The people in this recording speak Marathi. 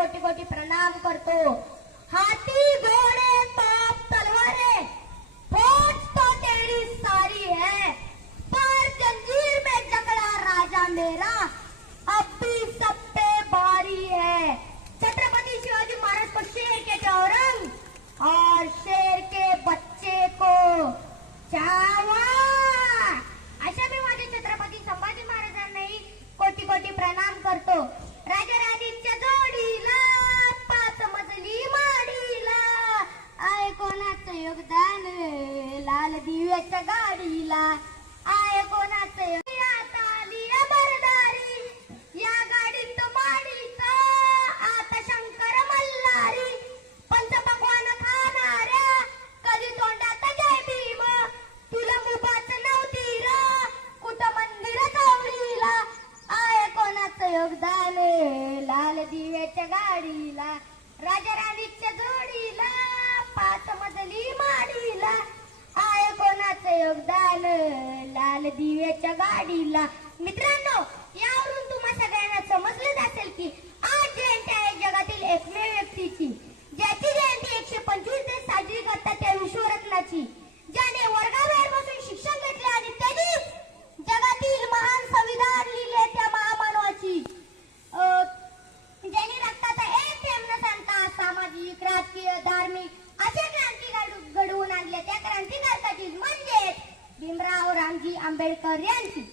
कोटि कोटि प्रणाम करतो। दिव्याच्या गाडीला. आय कोणाचं? आता आली या गाडीत माडीचा शंकर मल्हारी. पंच पकवान खाणाऱ्या. कधी तोंडात जय भीम? तुला मुबाच नव्हती र. कुठं मंदिर चौरीला आय कोणाचं योगदान लाल दिव्याच्या गाडीला. राजा राणीच्या जोडी योगदान लाल दिव्याच्या गाडीला. मित्रांनो या Bandeira Oriente.